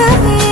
saber